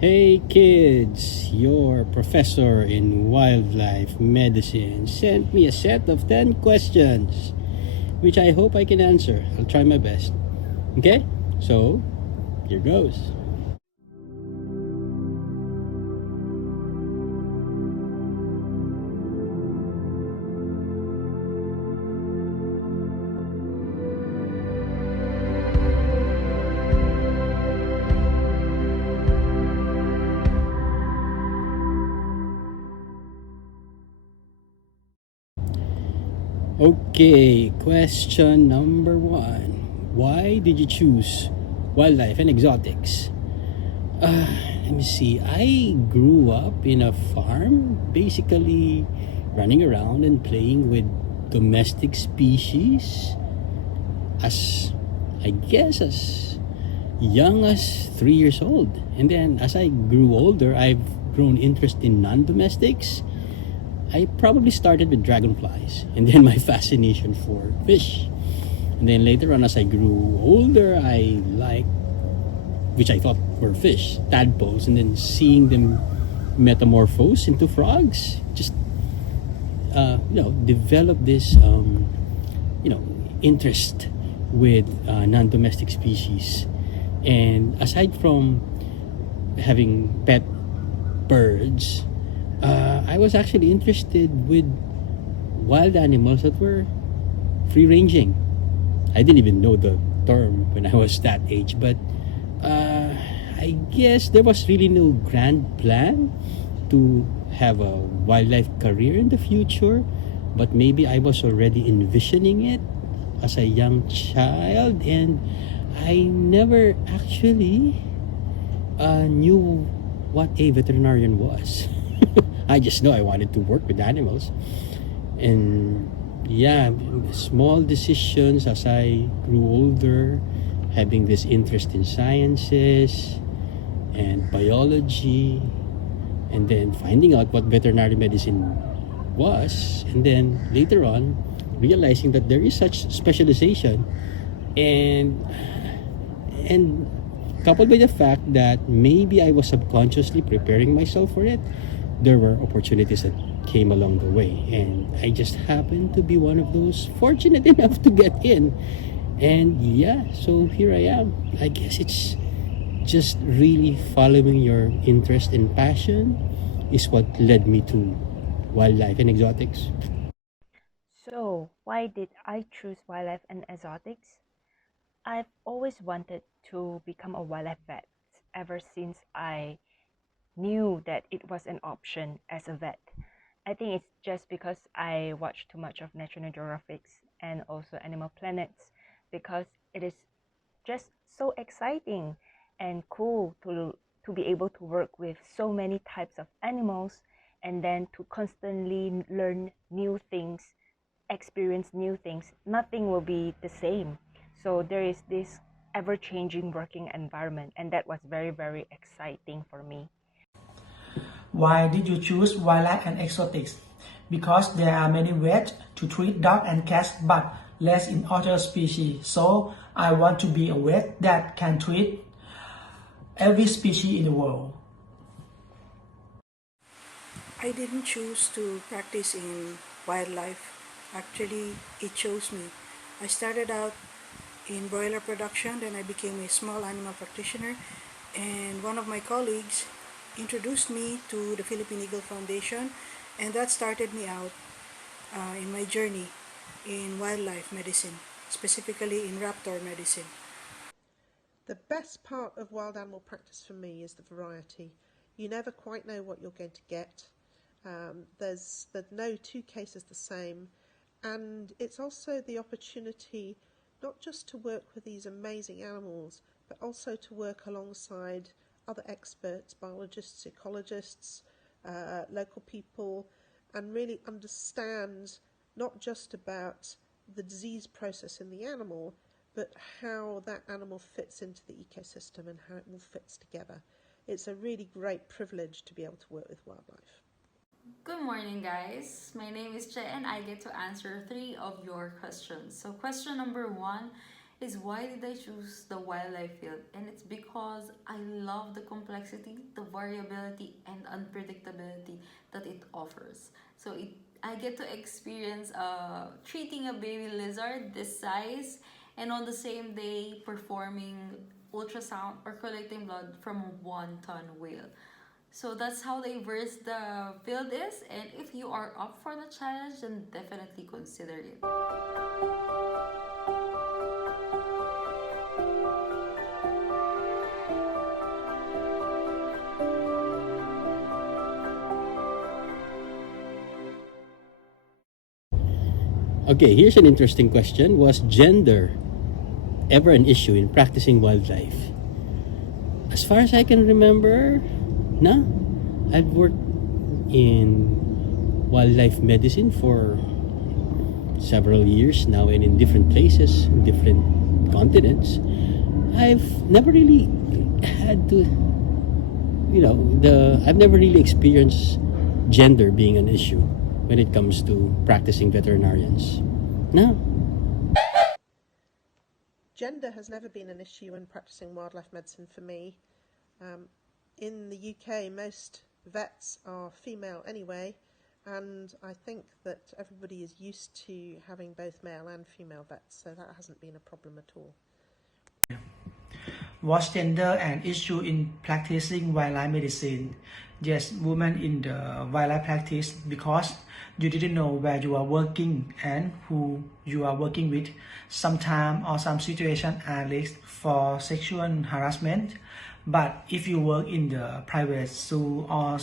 Hey kids, your professor in wildlife medicine sent me a set of 10 questions, which I hope I can answer. I'll try my best. Okay? So, here goes. Okay, question number one. Why did you choose wildlife and exotics? Let me see. I grew up in a farm, basically running around and playing with domestic species as, I guess, as young as 3 years old. And then as I grew older, I've grown interest in non-domestics. I probably started with dragonflies and then my fascination for fish. And then later on, as I grew older, I liked, which I thought were fish, tadpoles, and then seeing them metamorphose into frogs, just develop this interest with non-domestic species. And aside from having pet birds, I was actually interested with wild animals that were free ranging. I didn't even know the term when I was that age, but I guess there was really no grand plan to have a wildlife career in the future, but maybe I was already envisioning it as a young child, and I never actually knew what a veterinarian was. I just know I wanted to work with animals. And yeah, small decisions as I grew older, having this interest in sciences and biology, and then finding out what veterinary medicine was, and then later on realizing that there is such specialization, and and coupled with the fact that maybe I was subconsciously preparing myself for it, there were opportunities that came along the way, and I just happened to be one of those fortunate enough to get in. And yeah, so here I am. I guess it's just really following your interest and passion is what led me to wildlife and exotics. So, why did I choose wildlife and exotics? I've always wanted to become a wildlife vet ever since I knew that it was an option as a vet. I think it's just because I watch too much of National Geographic and also Animal Planets because it is just so exciting and cool to be able to work with so many types of animals and then to constantly learn new things, experience new things. Nothing will be the same. So there is this ever changing working environment, and that was very, very exciting for me. Why did you choose wildlife and exotics? Because there are many ways to treat dogs and cats, but less in other species. So I want to be a vet that can treat every species in the world. I didn't choose to practice in wildlife. Actually, it chose me. I started out in broiler production, then I became a small animal practitioner, and one of my colleagues introduced me to the Philippine Eagle Foundation, and that started me out in my journey in wildlife medicine, specifically in raptor medicine. The best part of wild animal practice for me is the variety. You never quite know what you're going to get. There's no two cases the same, and it's also the opportunity not just to work with these amazing animals, but also to work alongside other experts, biologists, ecologists, local people, and really understand not just about the disease process in the animal, but how that animal fits into the ecosystem and how it all fits together. It's a really great privilege to be able to work with wildlife. Good morning, guys. My name is Che, and I get to answer three of your questions. So, question number one is why did I choose the wildlife field? And it's because I love the complexity, the variability, and unpredictability that it offers. So I get to experience treating a baby lizard this size and on the same day performing ultrasound or collecting blood from a 1 ton whale. So that's how diverse the field is, and if you are up for the challenge, then definitely consider it. Okay, here's an interesting question. Was gender ever an issue in practicing wildlife? As far as I can remember, no. I've worked in wildlife medicine for several years now and in different places, in different continents. I've never really had to, I've never really experienced gender being an issue when it comes to practicing veterinarians. No. Gender has never been an issue in practicing wildlife medicine for me. In the UK, most vets are female anyway, and I think that everybody is used to having both male and female vets, so that hasn't been a problem at all. Was gender an issue in practicing wildlife medicine? Yes, women in the wildlife practice, because you didn't know where you are working and who you are working with. Sometimes or some situations are risk for sexual harassment. But if you work in the private zoo or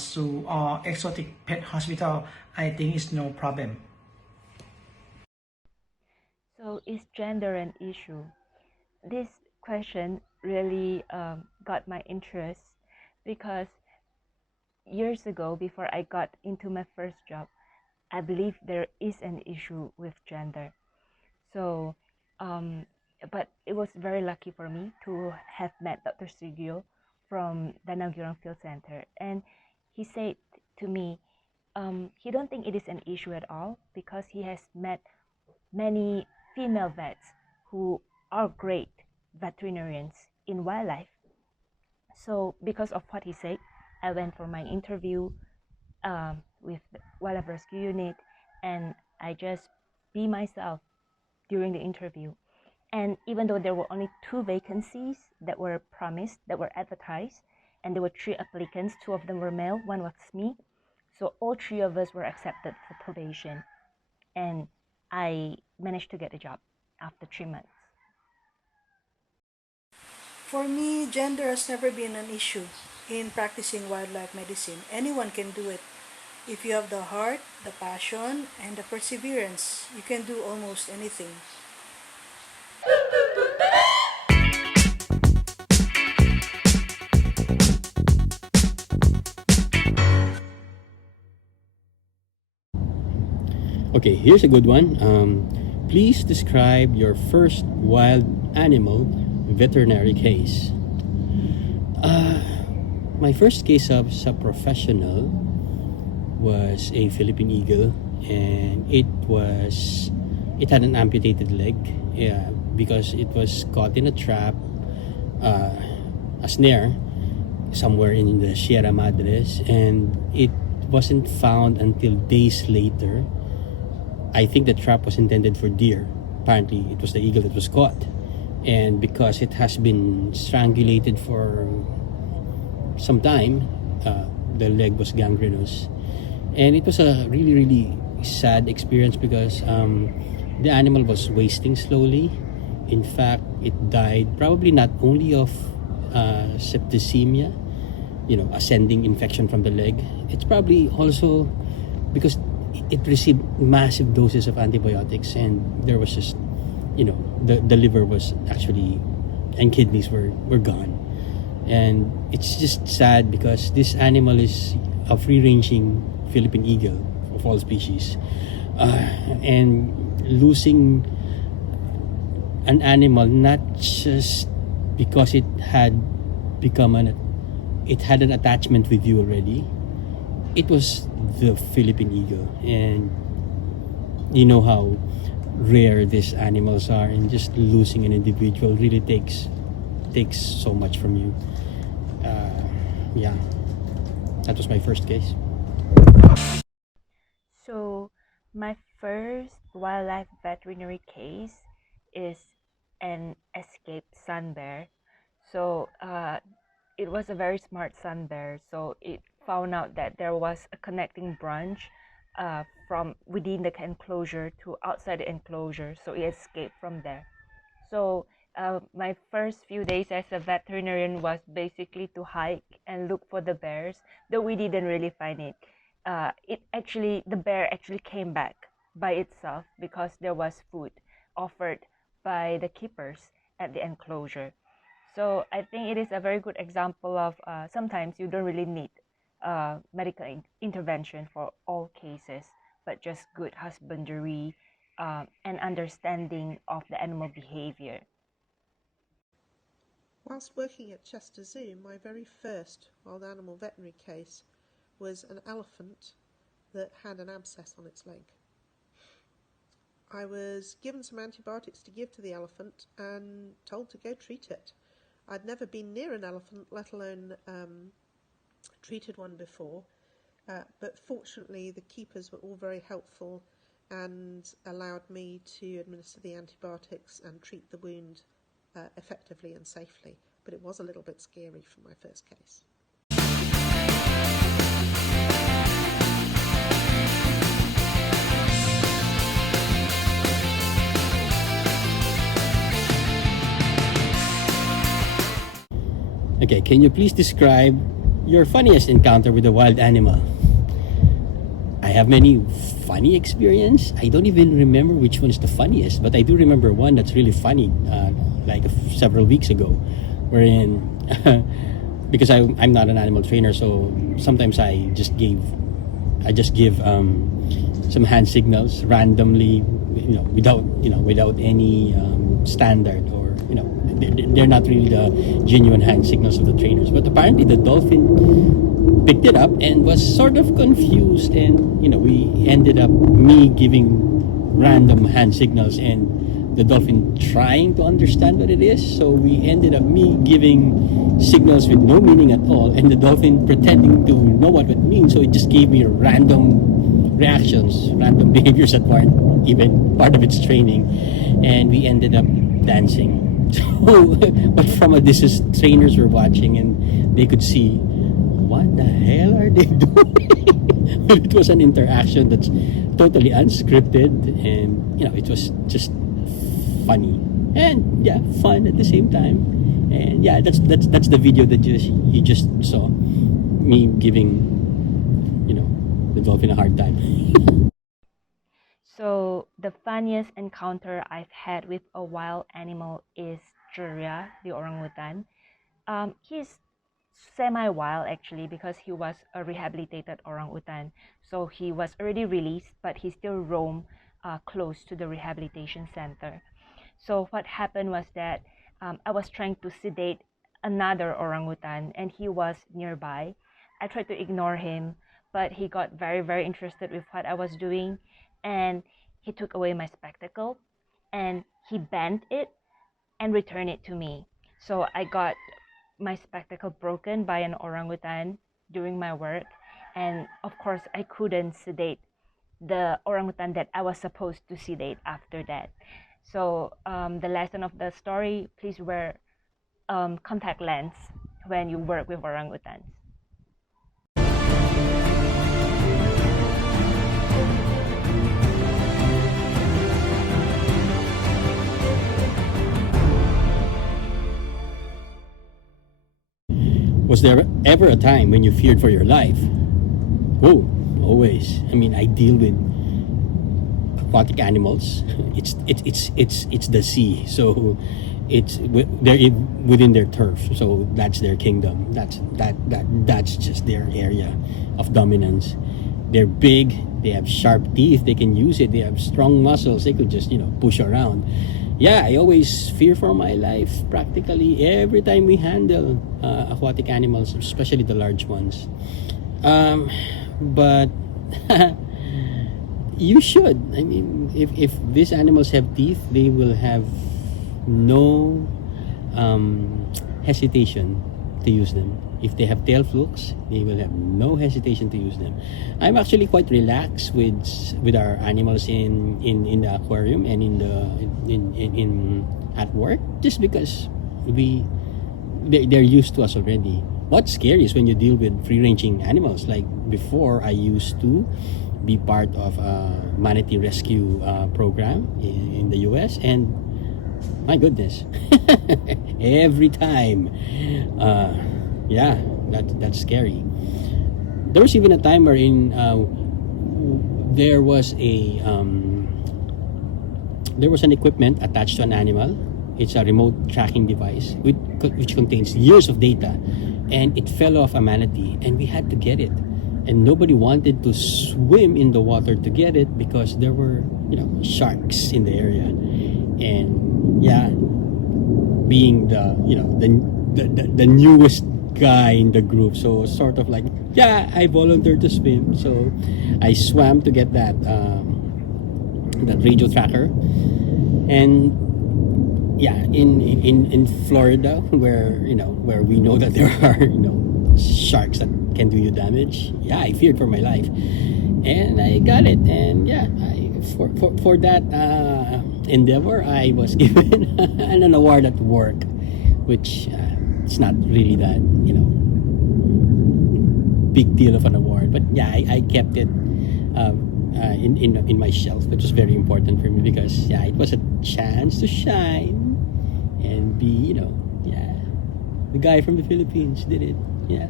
exotic pet hospital, I think it's no problem. So, is gender an issue? This question really got my interest because years ago, before I got into my first job, I believe there is an issue with gender. So, but it was very lucky for me to have met Dr. Sigio from the Nagurang Field Center, and he said to me, he don't think it is an issue at all because he has met many female vets who are great veterinarians in wildlife. So because of what he said, I went for my interview with the Wildlife Rescue Unit, and I just be myself during the interview. And even though there were only 2 vacancies that were promised, that were advertised, and there were 3 applicants, 2 of them were male, 1 was me. So all 3 of us were accepted for probation. And I managed to get a job after 3 months. For me, gender has never been an issue in practicing wildlife medicine. Anyone can do it. If you have the heart, the passion, and the perseverance, you can do almost anything. Okay, here's a good one. Please describe your first wild animal veterinary case. My first case as a professional was a Philippine eagle, and it had an amputated leg, because it was caught in a trap, a snare, somewhere in the Sierra Madres, and it wasn't found until days later. I think the trap was intended for deer. Apparently, it was the eagle that was caught. And because it has been strangulated for some time, the leg was gangrenous. And it was a really, really sad experience because the animal was wasting slowly. In fact, it died probably not only of septicemia, ascending infection from the leg. It's probably also because it received massive doses of antibiotics, and there was just, the liver was actually, and kidneys were gone. And it's just sad because this animal is a free-ranging Philippine eagle of all species, and losing an animal not just because it had an attachment with you already. It was the Philippine eagle, and you know how rare these animals are, and just losing an individual really takes so much from you. Yeah, that was my first case. So, my first wildlife veterinary case is an escaped sun bear. So, it was a very smart sun bear. So, it found out that there was a connecting branch from within the enclosure to outside the enclosure. So, it escaped from there. So, my first few days as a veterinarian was basically to hike and look for the bears, though we didn't really find it. The bear actually came back by itself because there was food offered by the keepers at the enclosure. So I think it is a very good example of sometimes you don't really need medical intervention for all cases, but just good husbandry and understanding of the animal behavior. Whilst working at Chester Zoo, my very first wild animal veterinary case was an elephant that had an abscess on its leg. I was given some antibiotics to give to the elephant and told to go treat it. I'd never been near an elephant, let alone treated one before, but fortunately the keepers were all very helpful and allowed me to administer the antibiotics and treat the wound effectively and safely. But it was a little bit scary for my first case. Okay, can you please describe your funniest encounter with a wild animal? I have many funny experience. I don't even remember which one is the funniest, but I do remember one that's really funny, several weeks ago, wherein because I'm not an animal trainer, so sometimes I just give some hand signals randomly, without any standard, or they're not really the genuine hand signals of the trainers. But apparently the dolphin picked it up and was sort of confused, and we ended up me giving random hand signals and the dolphin trying to understand what it is. So we ended up me giving signals with no meaning at all, and the dolphin pretending to know what it means. So it just gave me random reactions, random behaviors that weren't even part of its training, and we ended up dancing. So, but from a distance, trainers were watching and they could see, what the hell are they doing? It was an interaction that's totally unscripted, and it was just funny and fun at the same time. And that's the video that you just saw me giving the dolphin a hard time. So the funniest encounter I've had with a wild animal is Juria, the orangutan. He's semi-wild actually because he was a rehabilitated orangutan. So he was already released, but he still roamed close to the rehabilitation center. So what happened was that I was trying to sedate another orangutan and he was nearby. I tried to ignore him, but he got very, very interested with what I was doing, and he took away my spectacle and he bent it and returned it to me. So I got my spectacle broken by an orangutan during my work, and of course I couldn't sedate the orangutan that I was supposed to sedate after that. So the lesson of the story: please wear contact lens when you work with orangutans. Was there ever a time when you feared for your life? Oh, always. I mean, I deal with aquatic animals. It's the sea, so they're within their turf. So that's their kingdom. That's just their area of dominance. They're big. They have sharp teeth. They can use it. They have strong muscles. They could just push around. Yeah, I always fear for my life practically every time we handle aquatic animals, especially the large ones. But You should. I mean, if these animals have teeth, they will have no hesitation to use them. If they have tail flukes, they will have no hesitation to use them. I'm actually quite relaxed with our animals in the aquarium and in at work, just because they're used to us already. What's scary is when you deal with free ranging animals. Like before, I used to be part of a manatee rescue program in the US, and my goodness, every time, yeah, that's scary. There was even a time wherein there was an equipment attached to an animal. It's a remote tracking device which contains years of data, and it fell off a manatee, and we had to get it. And nobody wanted to swim in the water to get it because there were, sharks in the area. And yeah, being the newest guy in the group, so sort of like, yeah, I volunteered to swim, so I swam to get that radio tracker. And yeah, in Florida, where we know that there are sharks that can do you damage, yeah, I feared for my life, and I got it. And yeah, for that endeavor, I was given an award at work, which it's not really that big deal of an award, but yeah, I kept it in my shelf, which was very important for me, because yeah, it was a chance to shine and be yeah, the guy from the Philippines did it. Yeah,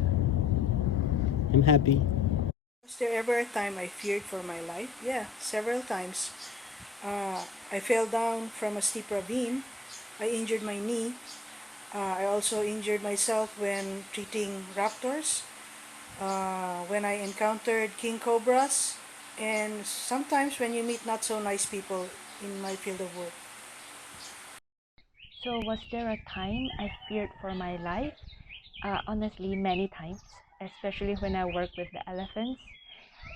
I'm happy. Was there ever a time I feared for my life? Yeah, several times. I fell down from a steep ravine. I injured my knee. I also injured myself when treating raptors, when I encountered king cobras, and sometimes when you meet not so nice people in my field of work. So, was there a time I feared for my life? Honestly, many times, especially when I work with the elephants.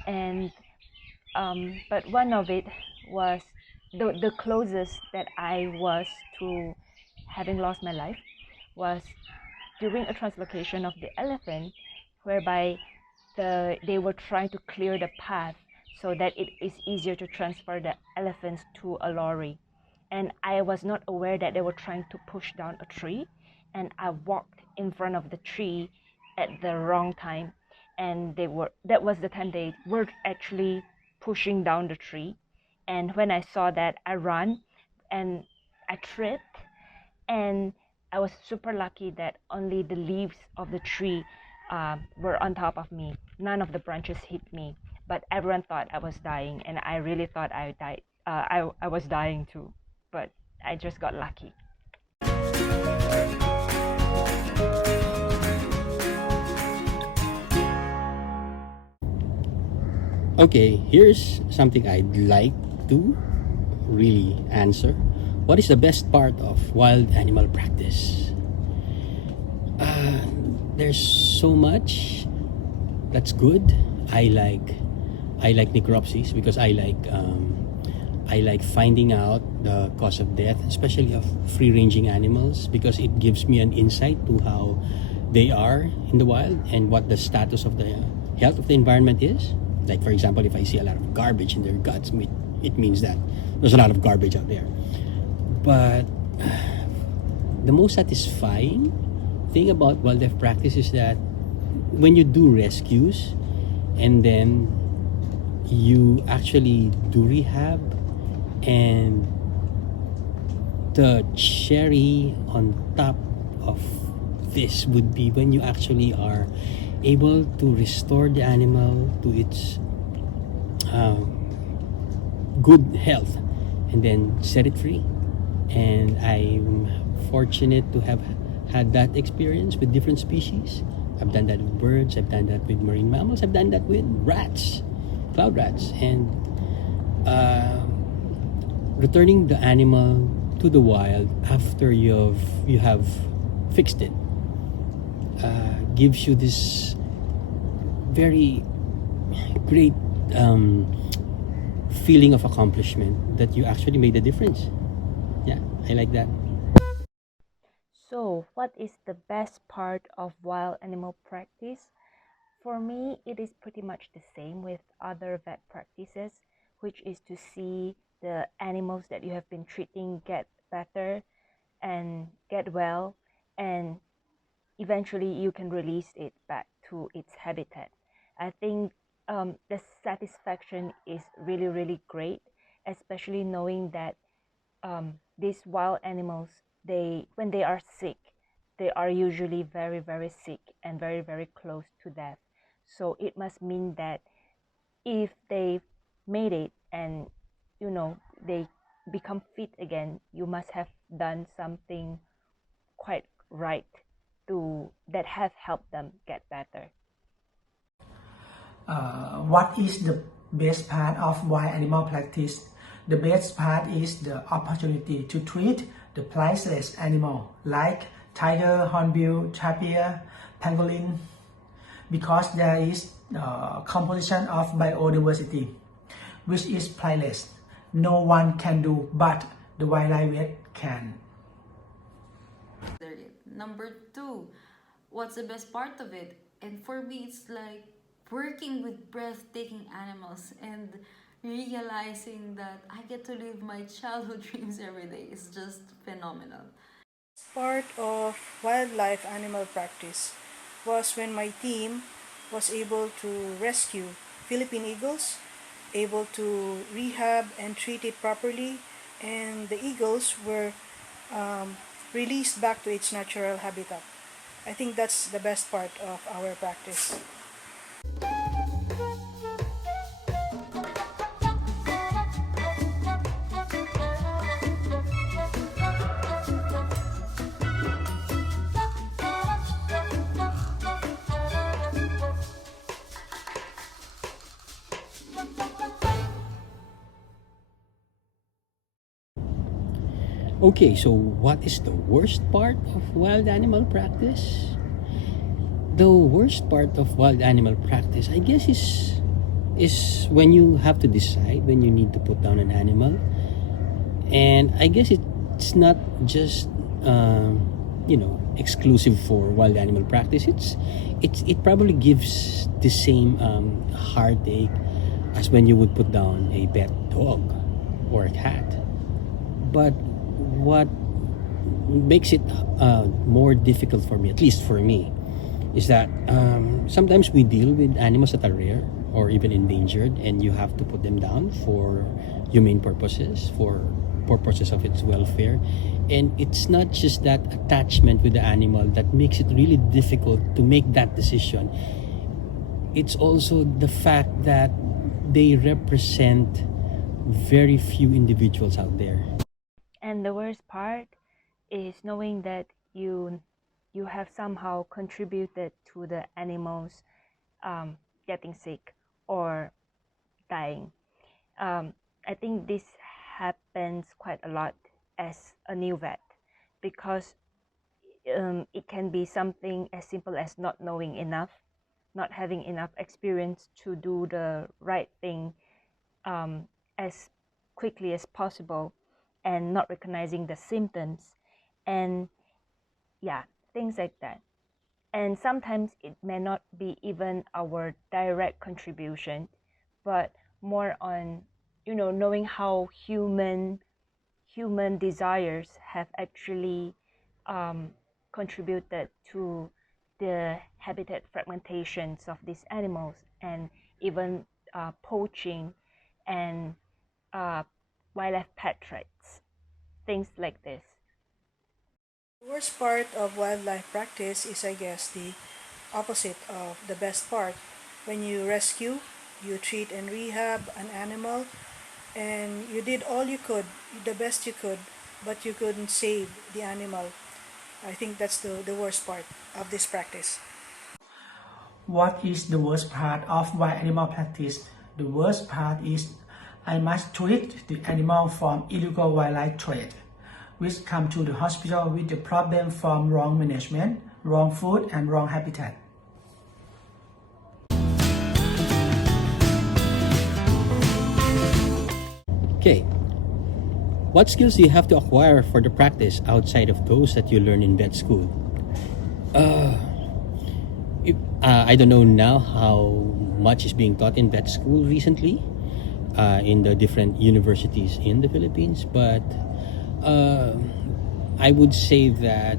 And but one of it was the closest that I was to having lost my life was during a translocation of the elephant, whereby they were trying to clear the path so that it is easier to transfer the elephants to a lorry. And I was not aware that they were trying to push down a tree, and I walked in front of the tree at the wrong time, and that was the time they were actually pushing down the tree. And when I saw that, I ran and I tripped, and I was super lucky that only the leaves of the tree were on top of me. None of the branches hit me, but everyone thought I was dying, and I really thought I died. I was dying too, but I just got lucky. Okay, here's something I'd like to really answer. What is the best part of wild animal practice? There's so much that's good. I like necropsies, because I like finding out the cause of death, especially of free-ranging animals, because it gives me an insight to how they are in the wild and what the status of the health of the environment is. Like, for example, if I see a lot of garbage in their guts, it means that there's a lot of garbage out there. But the most satisfying thing about wildlife practice is that when you do rescues and then you actually do rehab, and the cherry on top of this would be when you actually are able to restore the animal to its good health and then set it free. And I'm fortunate to have had that experience with different species. I've done that with birds, I've done that with marine mammals, I've done that with rats, cloud rats. And returning the animal to the wild after you have fixed it gives you this very great feeling of accomplishment that you actually made a difference. Yeah, I like that. So, what is the best part of wild animal practice? For me, it is pretty much the same with other vet practices, which is to see the animals that you have been treating get better and get well, and eventually you can release it back to its habitat. I think the satisfaction is really, really great, especially knowing that these wild animals, they when they are sick, they are usually very, very sick and very, very close to death. So it must mean that if they made it and they become fit again, you must have done something quite right to that have helped them get better. What is the best part of wild animal practice? The best part is the opportunity to treat the priceless animal like tiger, hornbill, tapir, pangolin, because there is composition of biodiversity, which is priceless. No one can do, but the wildlife vet can. Number two, what's the best part of it? And for me, it's like working with breathtaking animals and realizing that I get to live my childhood dreams every day. It's just phenomenal. Part of wildlife animal practice was when my team was able to rescue Philippine eagles, able to rehab and treat it properly, and the eagles were um, released back to its natural habitat. I think that's the best part of our practice. Okay, so what is the worst part of wild animal practice? The worst part of wild animal practice, I guess, is when you have to decide when you need to put down an animal, and I guess it's not just exclusive for wild animal practice. It probably gives the same heartache as when you would put down a pet dog or a cat. But what makes it more difficult for me, at least for me, is that sometimes we deal with animals that are rare or even endangered, and you have to put them down for humane purposes, for purposes of its welfare. And it's not just that attachment with the animal that makes it really difficult to make that decision. It's also the fact that they represent very few individuals out there. And the worst part is knowing that you have somehow contributed to the animals getting sick or dying. I think this happens quite a lot as a new vet, because it can be something as simple as not knowing enough, not having enough experience to do the right thing as quickly as possible, and not recognizing the symptoms, and yeah, things like that. And sometimes it may not be even our direct contribution, but more on knowing how human desires have actually contributed to the habitat fragmentations of these animals, and even poaching and uh, wildlife pet traits, things like this. The worst part of wildlife practice is, I guess, the opposite of the best part. When you rescue, you treat and rehab an animal, and you did all you could, the best you could, but you couldn't save the animal. I think that's the worst part of this practice. What is the worst part of wild animal practice? The worst part is I must treat the animal from illegal wildlife trade, which come to the hospital with the problem from wrong management, wrong food, and wrong habitat. Okay, what skills do you have to acquire for the practice outside of those that you learn in vet school? I don't know now how much is being taught in vet school recently in the different universities in the Philippines, but uh, I would say that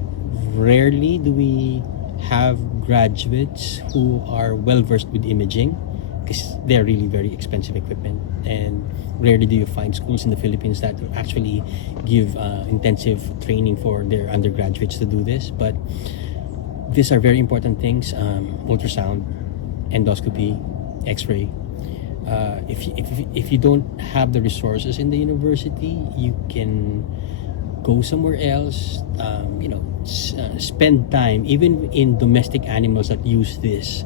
rarely do we have graduates who are well versed with imaging because they're really very expensive equipment, and rarely do you find schools in the Philippines that actually give intensive training for their undergraduates to do this. But these are very important things: ultrasound, endoscopy, X-ray. If you don't have the resources in the university, you can go somewhere else. Spend time even in domestic animals that use this.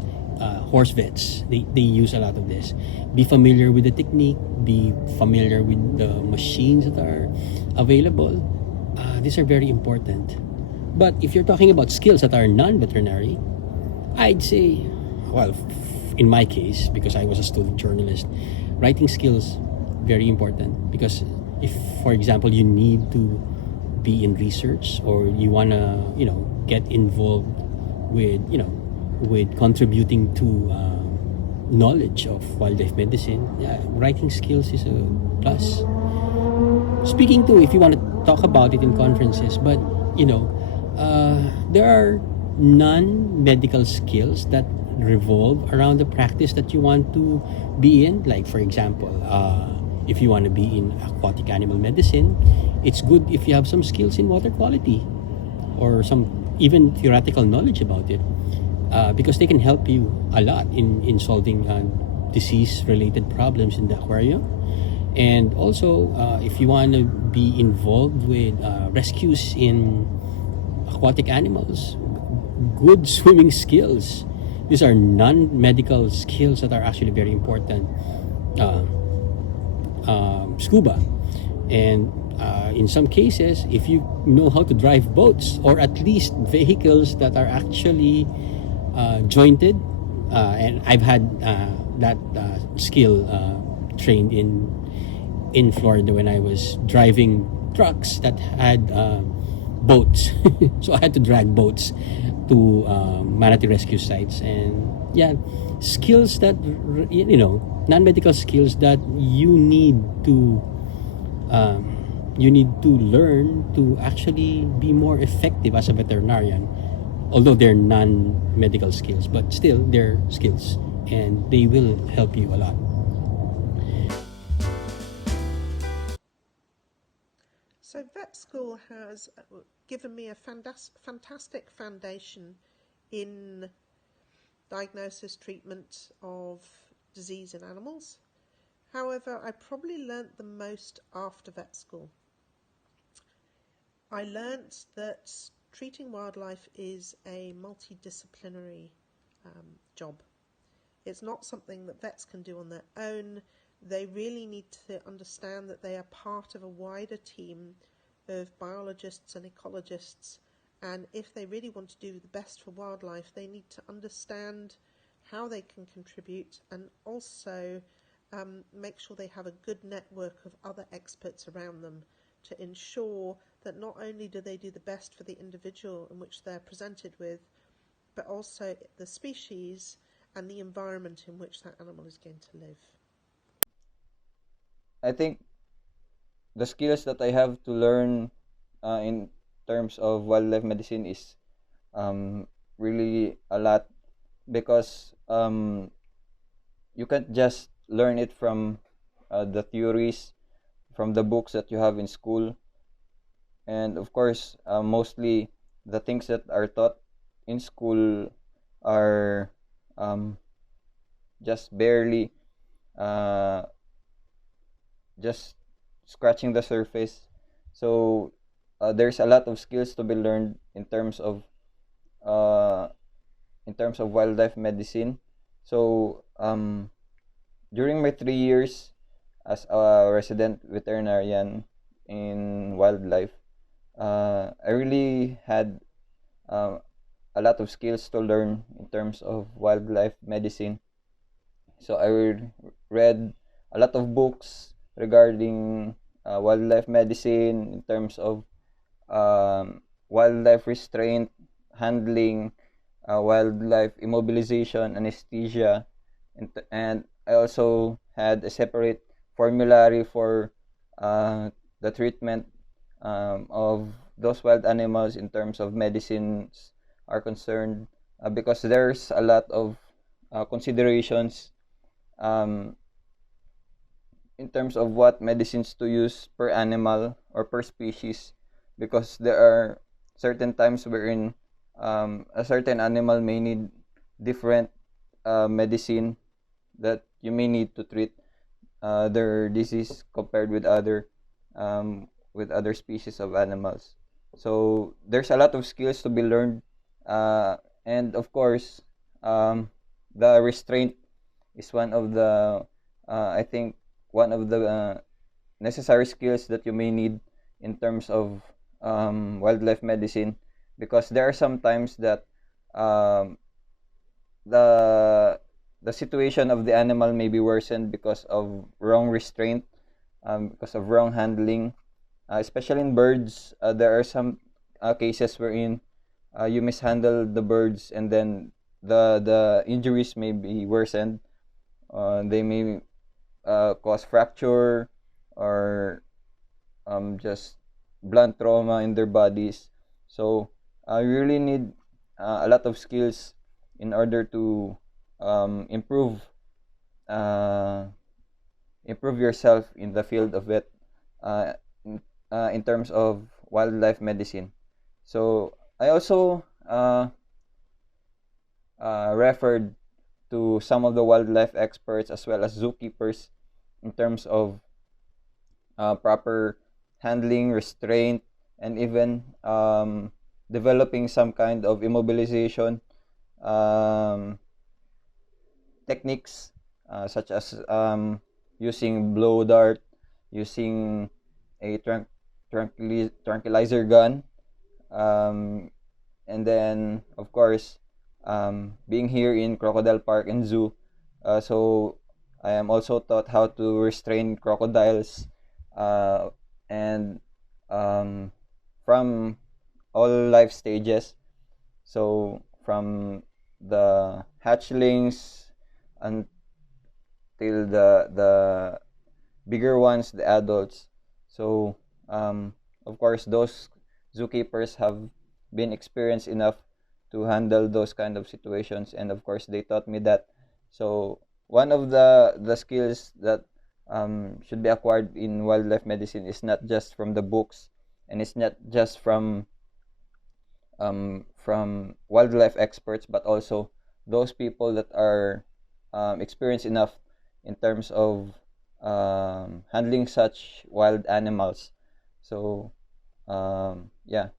Horse vets, they use a lot of this. Be familiar with the technique. Be familiar with the machines that are available. These are very important. But if you're talking about skills that are non-veterinary, I'd say, well, in my case, because I was a student journalist, writing skills very important. Because if, for example, you need to be in research, or you wanna, get involved with, with contributing to knowledge of wildlife medicine, yeah, writing skills is a plus. Speaking to, if you want to talk about it in conferences, but there are non-medical skills that revolve around the practice that you want to be in. Like, for example, if you want to be in aquatic animal medicine, it's good if you have some skills in water quality or some even theoretical knowledge about it, because they can help you a lot in solving disease-related problems in the aquarium. And also, if you want to be involved with rescues in aquatic animals, good swimming skills. These are non-medical skills that are actually very important. Scuba, and in some cases, if you know how to drive boats, or at least vehicles that are actually jointed, and I've had that skill trained in Florida when I was driving trucks that had boats. So I had to drag boats to manatee rescue sites. And yeah, skills that, non-medical skills that you need to learn to actually be more effective as a veterinarian. Although they're non-medical skills, but still they're skills, and they will help you a lot. So vet school has given me a fantastic foundation in diagnosis, treatment of disease in animals. However, I probably learnt the most after vet school. I learnt that treating wildlife is a multidisciplinary job. It's not something that vets can do on their own. They really need to understand that they are part of a wider team of biologists and ecologists, and if they really want to do the best for wildlife, they need to understand how they can contribute, and also make sure they have a good network of other experts around them to ensure that not only do they do the best for the individual in which they're presented with, but also the species and the environment in which that animal is going to live. I think the skills that I have to learn in terms of wildlife medicine is really a lot, because you can't just learn it from the theories, from the books that you have in school. And of course, mostly the things that are taught in school are just barely uh, just scratching the surface. So there's a lot of skills to be learned uh, in terms of wildlife medicine. So during my 3 years as a resident veterinarian in wildlife, I really had a lot of skills to learn in terms of wildlife medicine. So I read a lot of books regarding wildlife medicine in terms of wildlife restraint, handling, wildlife immobilization, anesthesia, and I also had a separate formulary for the treatment of those wild animals in terms of medicines are concerned, because there's a lot of considerations um, in terms of what medicines to use per animal or per species, because there are certain times wherein a certain animal may need different medicine that you may need to treat their disease compared with other species of animals. So there's a lot of skills to be learned, and of course, the restraint is one of the I think one of the necessary skills that you may need in terms of wildlife medicine, because there are some times that um, the the situation of the animal may be worsened because of wrong restraint, because of wrong handling, especially in birds. There are some cases wherein you mishandle the birds, and then the injuries may be worsened. They may cause fracture or just blunt trauma in their bodies. So you really need a lot of skills in order to improve uh, improve yourself in the field of it, uh, in terms of wildlife medicine. So I also referred to some of the wildlife experts as well as zookeepers in terms of proper handling, restraint, and even developing some kind of immobilization um, techniques, such as using blow dart, using a tranquilizer gun, um, and then of course being here in Crocodile Park and Zoo, so I am also taught how to restrain crocodiles, uh, and um, from all life stages. So from the hatchlings until the bigger ones, the adults. So of course those zookeepers have been experienced enough to handle those kind of situations, and of course they taught me that. So one of the skills that should be acquired in wildlife medicine is not just from the books, and it's not just from wildlife experts, but also those people that are experienced enough in terms of handling such wild animals. So yeah,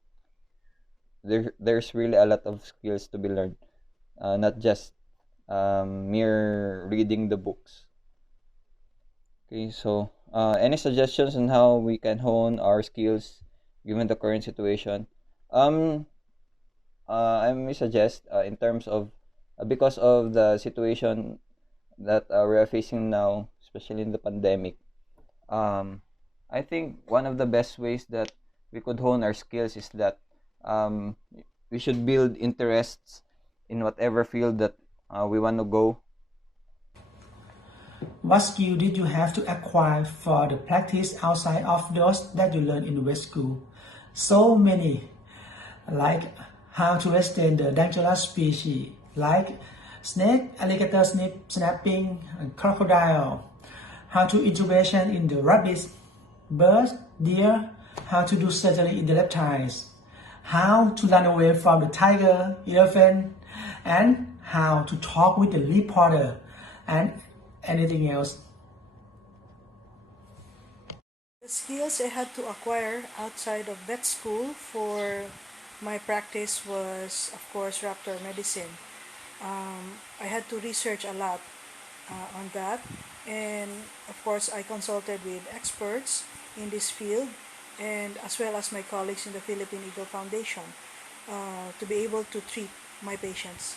there's really a lot of skills to be learned, not just mere reading the books. Okay, so any suggestions on how we can hone our skills given the current situation? Um, I may suggest, in terms of because of the situation that we are facing now, especially in the pandemic, um, I think one of the best ways that we could hone our skills is that um, we should build interests in whatever field that we want to go. What skill did you have to acquire for the practice outside of those that you learned in vet school? So many, like how to restrain the dangerous species, like snake, alligator snapping, and crocodile, how to intubation in the rabbits, birds, deer, how to do surgery in the reptiles, how to run away from the tiger, elephant, and how to talk with the reporter, and anything else. The skills I had to acquire outside of vet school for my practice was, of course, raptor medicine. I had to research a lot on that, and of course, I consulted with experts in this field, and as well as my colleagues in the Philippine Eagle Foundation, to be able to treat my patients.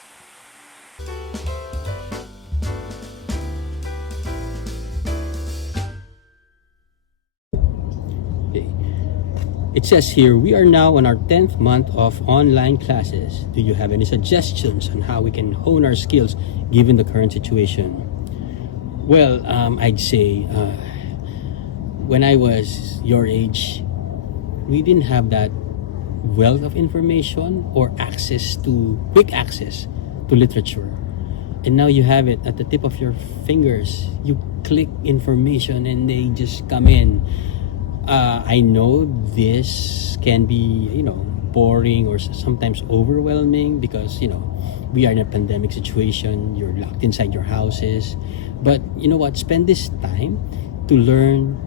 It says here, we are now on our 10th month of online classes. Do you have any suggestions on how we can hone our skills given the current situation? Well, I'd say when I was your age, we didn't have that wealth of information or quick access to literature. And now you have it at the tip of your fingers. You click information and they just come in. I know this can be, boring or sometimes overwhelming because, we are in a pandemic situation. You're locked inside your houses. But you know what? Spend this time to learn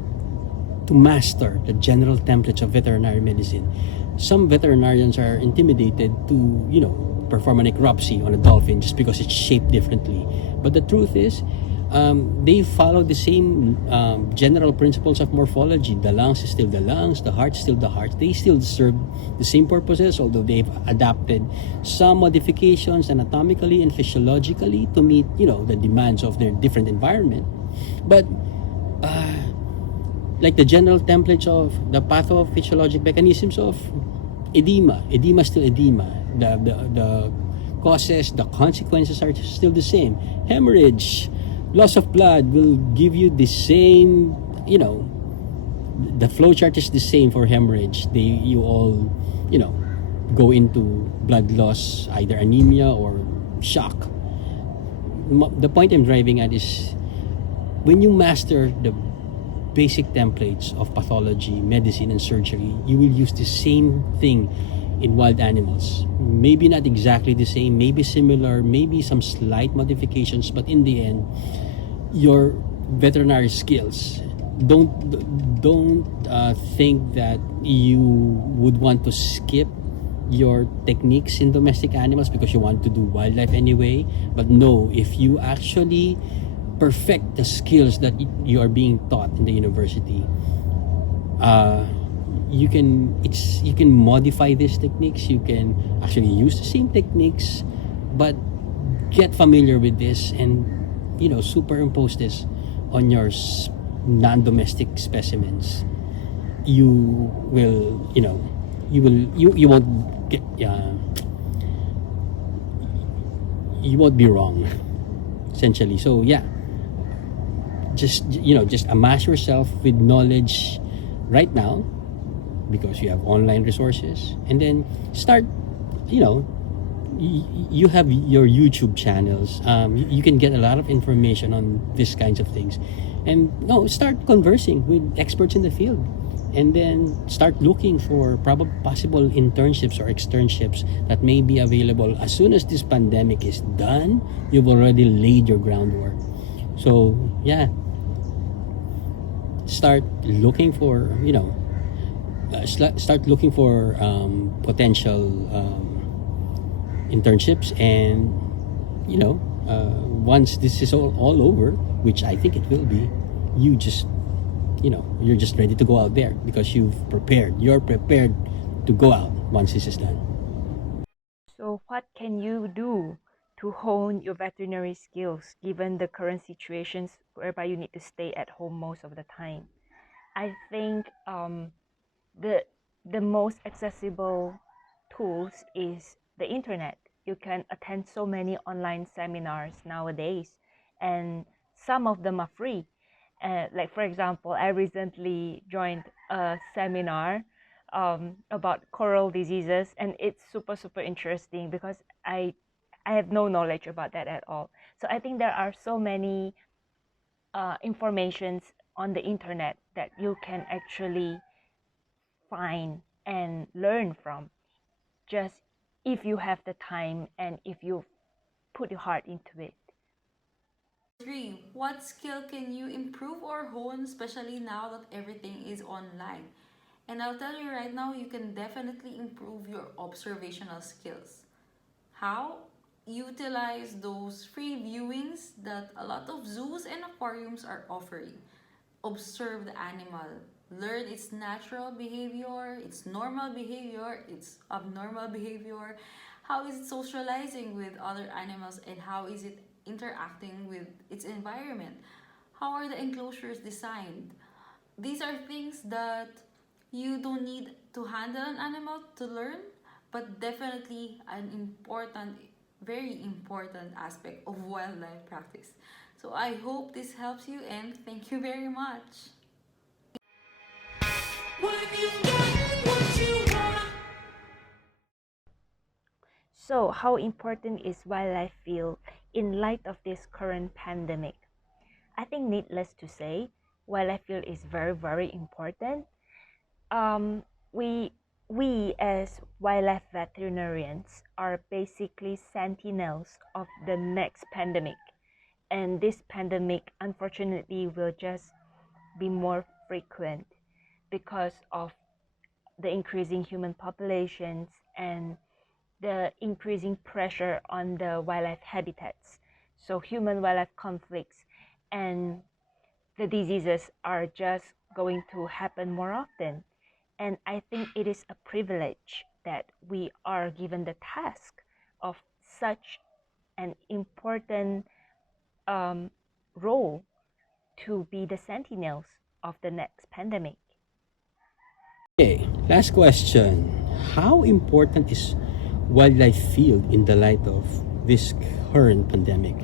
to master the general templates of veterinary medicine. Some veterinarians are intimidated to, perform a necropsy on a dolphin just because it's shaped differently. But the truth is, they follow the same general principles of morphology. The lungs is still the lungs, the heart is still the heart. They still serve the same purposes, although they've adapted some modifications anatomically and physiologically to meet, the demands of their different environment. But like the general templates of the pathophysiologic mechanisms of edema is still edema. The causes, the consequences are still the same. Hemorrhage, loss of blood will give you the same, the flow chart is the same for hemorrhage. You all, go into blood loss, either anemia or shock. The point I'm driving at is when you master the basic templates of pathology, medicine, and surgery, you will use the same thing in wild animals. Maybe not exactly the same, maybe similar, maybe some slight modifications, but in the end, your veterinary skills don't think that you would want to skip your techniques in domestic animals because you want to do wildlife anyway. But no, if you actually perfect the skills that you are being taught in the university, you can modify these techniques. You can actually use the same techniques, but get familiar with this and superimpose this on your non-domestic specimens. You will you won't get you won't be wrong essentially. So yeah, just amass yourself with knowledge right now because you have online resources, and then start, you have your YouTube channels. You can get a lot of information on these kinds of things, and no, start conversing with experts in the field, and then start looking for possible internships or externships that may be available. As soon as this pandemic is done, you've already laid your groundwork. So yeah, start looking for potential internships, and once this is all over, which I think it will be, you just you're just ready to go out there because you're prepared to go out once this is done. So, what can you do to hone your veterinary skills given the current situations whereby you need to stay at home most of the time? I think the the most accessible tools is the internet. You can attend so many online seminars nowadays, and some of them are free. Like for example, I recently joined a seminar about coral diseases, and it's super interesting because I have no knowledge about that at all. So I think there are so many informations on the internet that you can actually find and learn from, just if you have the time and if you put your heart into it. 3. What skill can you improve or hone, especially now that everything is online? And I'll tell you right now, you can definitely improve your observational skills. How? Utilize those free viewings that a lot of zoos and aquariums are offering. Observe the animal, learn its natural behavior, its normal behavior, its abnormal behavior. How is it socializing with other animals, and how is it interacting with its environment? How are the enclosures designed? These are things that you don't need to handle an animal, to learn, but definitely an important, very important aspect of wildlife practice. So I hope this helps you and thank you very much. So, how important is wildlife field in light of this current pandemic? I think needless to say, wildlife field is very, very important. Um, we we as wildlife veterinarians are basically sentinels of the next pandemic, and this pandemic unfortunately will just be more frequent because of the increasing human populations and the increasing pressure on the wildlife habitats. So human wildlife conflicts and the diseases are just going to happen more often. And I think it is a privilege that we are given the task of such an important role to be the sentinels of the next pandemic. Okay, last question. How important is wildlife field in the light of this current pandemic?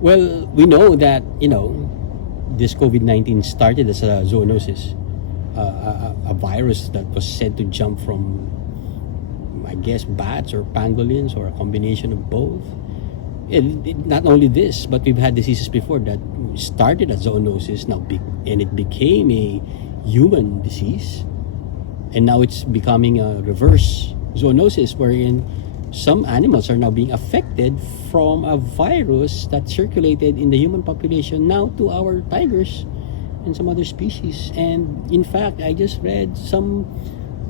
Well, we know that, this COVID-19 started as a zoonosis, a virus that was said to jump from, I guess, bats or pangolins or a combination of both. Not only this, but we've had diseases before that started as zoonosis, and it became a human disease, and now it's becoming a reverse zoonosis, wherein some animals are now being affected from a virus that circulated in the human population now to our tigers and some other species. And in fact, I just read some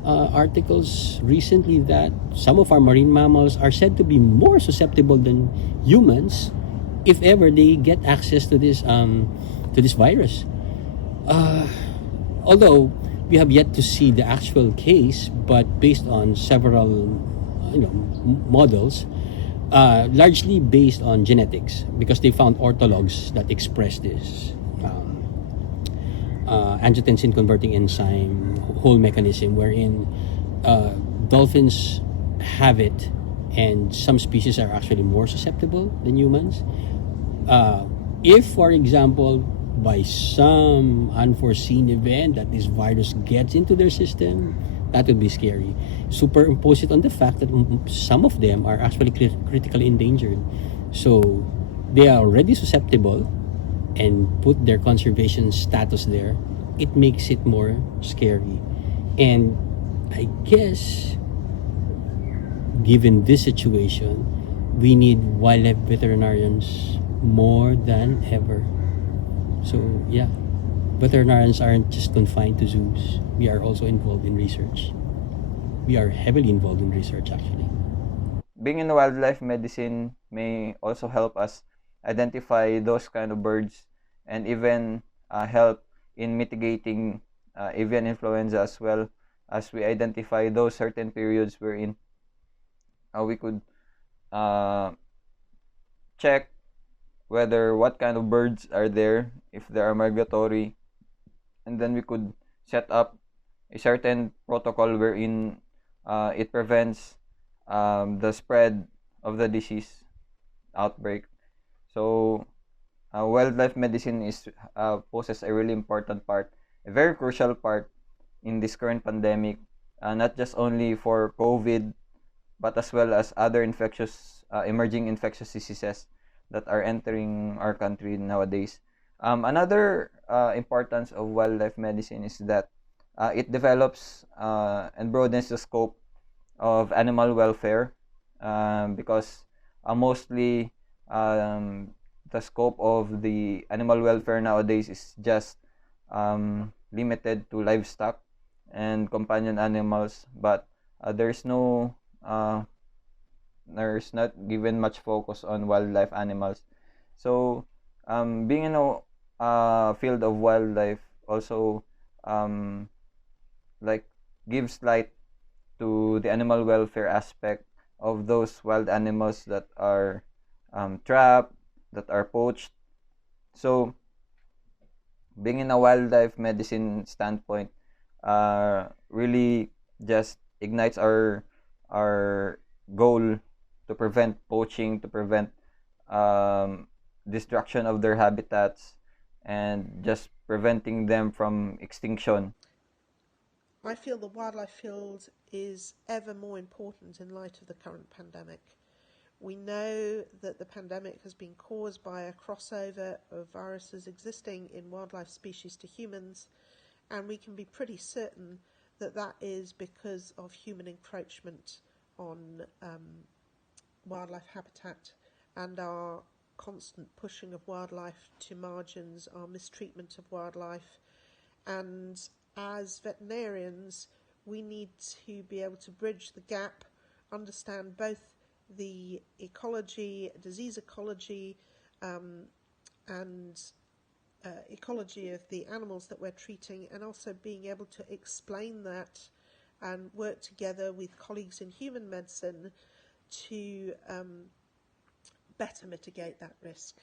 articles recently that some of our marine mammals are said to be more susceptible than humans if ever they get access to this virus. Although we have yet to see the actual case, but based on several models, largely based on genetics, because they found orthologs that express this angiotensin converting enzyme whole mechanism, wherein dolphins have it, and some species are actually more susceptible than humans. If, for example, by some unforeseen event that this virus gets into their system, that would be scary. Superimpose it on the fact that some of them are actually critically endangered. So they are already susceptible, and put their conservation status there, it makes it more scary. And I guess, given this situation, we need wildlife veterinarians more than ever. So yeah, veterinarians aren't just confined to zoos. We are also involved in research. We are heavily involved in research, actually. Being in wildlife medicine may also help us identify those kind of birds, and even help in mitigating avian influenza, as well as we identify those certain periods wherein we could check whether what kind of birds are there, if they are migratory, and then we could set up a certain protocol wherein it prevents the spread of the disease outbreak. So wildlife medicine is poses a really important part, a very crucial part in this current pandemic, not just only for COVID, but as well as other emerging infectious diseases that are entering our country nowadays. Another importance of wildlife medicine is that it develops and broadens the scope of animal welfare, because mostly the scope of the animal welfare nowadays is just limited to livestock and companion animals, but there's not given much focus on wildlife animals. So being in a field of wildlife also like gives light to the animal welfare aspect of those wild animals that are trapped, that are poached. So being in a wildlife medicine standpoint really just ignites our goal to prevent poaching, to prevent destruction of their habitats, and just preventing them from extinction. I feel the wildlife field is ever more important in light of the current pandemic. We know that the pandemic has been caused by a crossover of viruses existing in wildlife species to humans, and we can be pretty certain that that is because of human encroachment on wildlife habitat and our constant pushing of wildlife to margins, our mistreatment of wildlife. And as veterinarians, we need to be able to bridge the gap, understand both the ecology, disease ecology, and ecology of the animals that we're treating, and also being able to explain that and work together with colleagues in human medicine to better mitigate that risk.